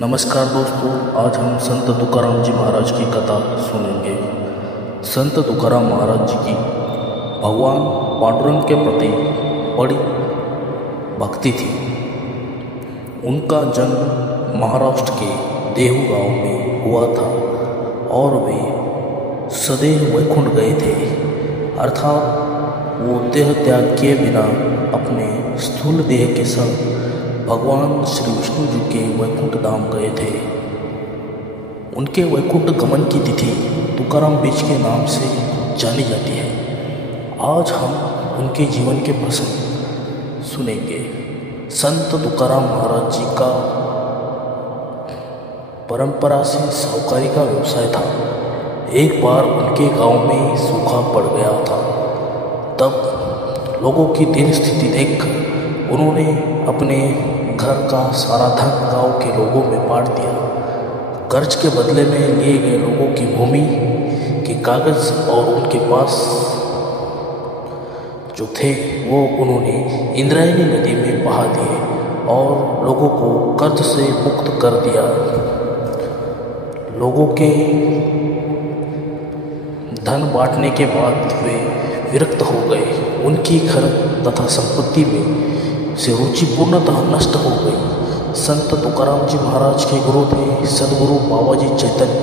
नमस्कार दोस्तों, आज हम संत तुकाराम जी महाराज की कथा सुनेंगे। संत तुकाराम महाराज जी की भगवान पांडुरंग के प्रति बड़ी भक्ति थी। उनका जन्म महाराष्ट्र के देहू गांव में हुआ था और वे सदैव वैकुंठ गए थे, अर्थात वो देह त्याग किए बिना अपने स्थूल देह के साथ भगवान श्री विष्णु जी के वैकुंठ धाम गए थे। उनके वैकुंठ गमन की तिथि तुकाराम बीज के नाम से जानी जाती है। आज हम उनके जीवन के प्रसंग सुनेंगे। संत तुकाराम महाराज जी का परंपरा से साहूकारी का व्यवसाय था। एक बार उनके गांव में सूखा पड़ गया था। तब लोगों की दीन स्थिति देखकर उन्होंने अपने घर का सारा धन गांव के लोगों में बांट दिया। कर्ज के बदले में लिए गए लोगों की भूमि के कागज और उनके पास जो थे वो उन्होंने इंद्रायणी नदी में बहा दिए और लोगों को कर्ज से मुक्त कर दिया। लोगों के धन बांटने के बाद वे विरक्त हो गए। उनकी घर तथा संपत्ति में से रुचि पूर्णतः नष्ट हो गई। संत तुकाराम जी महाराज के गुरु थे सदगुरु बाबा जी चैतन्य।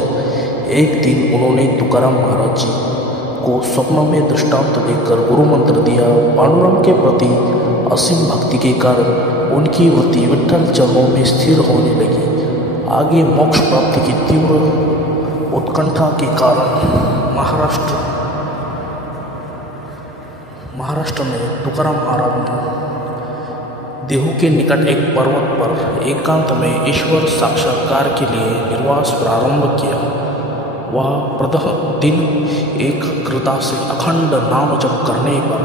एक दिन उन्होंने तुकाराम महाराज जी को स्वप्न में दृष्टांत देकर गुरु मंत्र दिया। पांडुरंग के प्रति असीम भक्ति के कारण उनकी वृत्ति विठ्ठल चरणों में स्थिर होने लगी। आगे मोक्ष प्राप्ति की तीव्र उत्कंठा के कारण महाराष्ट्र में तुकाराम महाराज ने देहू के निकट एक पर्वत पर एकांत में ईश्वर साक्षात्कार के लिए निर्वास प्रारंभ किया। वह प्रतः दिन एकाग्रता से अखंड नाम जप करने पर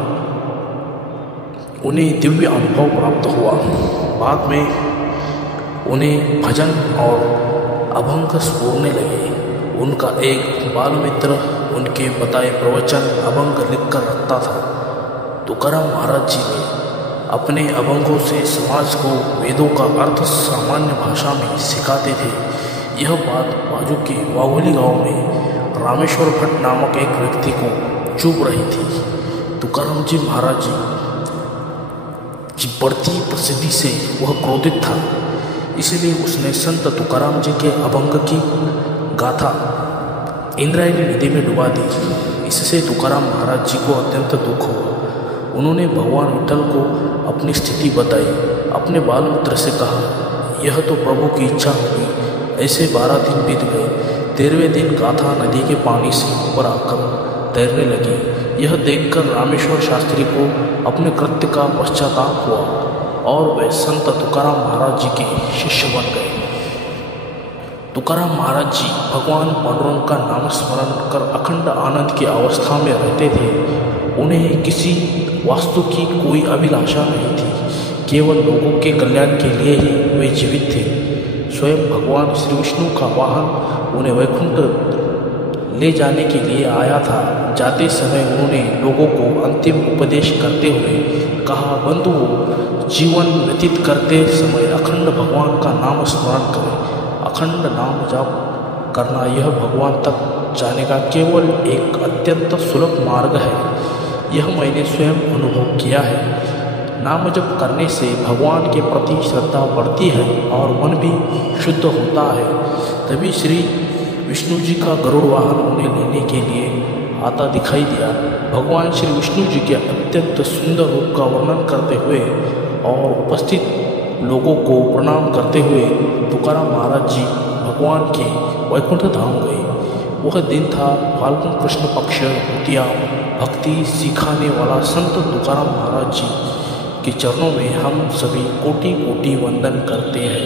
उन्हें दिव्य अनुभव प्राप्त हुआ। बाद में उन्हें भजन और अभंग स्फुरने लगे। उनका एक बाल मित्र उनके बताए प्रवचन अभंग लिखकर रखता था। तुकाराम महाराज जी ने अपने अभंगों से समाज को वेदों का अर्थ सामान्य भाषा में सिखाते थे। यह बात बाजू के वाघोली गांव में रामेश्वर भट्ट नामक एक व्यक्ति को चुभ रही थी। तुकाराम जी महाराज जी की बढ़ती प्रसिद्धि से वह क्रोधित था, इसलिए उसने संत तुकाराम जी के अभंग की गाथा इंद्रायणी नदी में डुबा दी। इससे तुकाराम महाराज जी को अत्यंत दुख हुआ। उन्होंने भगवान विठ्ठल को अपनी स्थिति बताई। अपने बाल मित्र से कहा, यह तो प्रभु की इच्छा होगी। ऐसे 12 दिन बीत गए। 13वें दिन गाथा नदी के पानी से ऊपर आकर तैरने लगी। यह देखकर रामेश्वर शास्त्री को अपने कृत्य का पश्चाताप हुआ और वे संत तुकाराम महाराज जी के शिष्य बन गए। तुकाराम महाराज जी भगवान पांडुरंग का नाम स्मरण कर अखंड आनंद की अवस्था में रहते थे। उन्हें किसी वास्तु की कोई अभिलाषा नहीं थी। केवल लोगों के कल्याण के लिए ही वे जीवित थे। स्वयं भगवान श्री विष्णु का वाहन उन्हें वैकुंठ ले जाने के लिए आया था। जाते समय उन्होंने लोगों को अंतिम उपदेश करते हुए कहा, बंधुओं, जीवन व्यतीत करते समय अखंड भगवान का नाम स्मरण करें। अखंड नाम जाप करना यह भगवान तक जाने का केवल एक अत्यंत सुलभ मार्ग है। यह मैंने स्वयं अनुभव किया है। नाम जप करने से भगवान के प्रति श्रद्धा बढ़ती है और मन भी शुद्ध होता है। तभी श्री विष्णु जी का गरुड़ वाहन उन्हें लेने के लिए आता दिखाई दिया। भगवान श्री विष्णु जी के अत्यंत सुंदर रूप का वर्णन करते हुए और उपस्थित लोगों को प्रणाम करते हुए तुकाराम महाराज जी भगवान के वैकुंठ धाम गए। वह दिन था फाल्गुन कृष्ण पक्ष द्वितीया। भक्ति सिखाने वाला संत तुकाराम महाराज जी के चरणों में हम सभी कोटि कोटि वंदन करते हैं।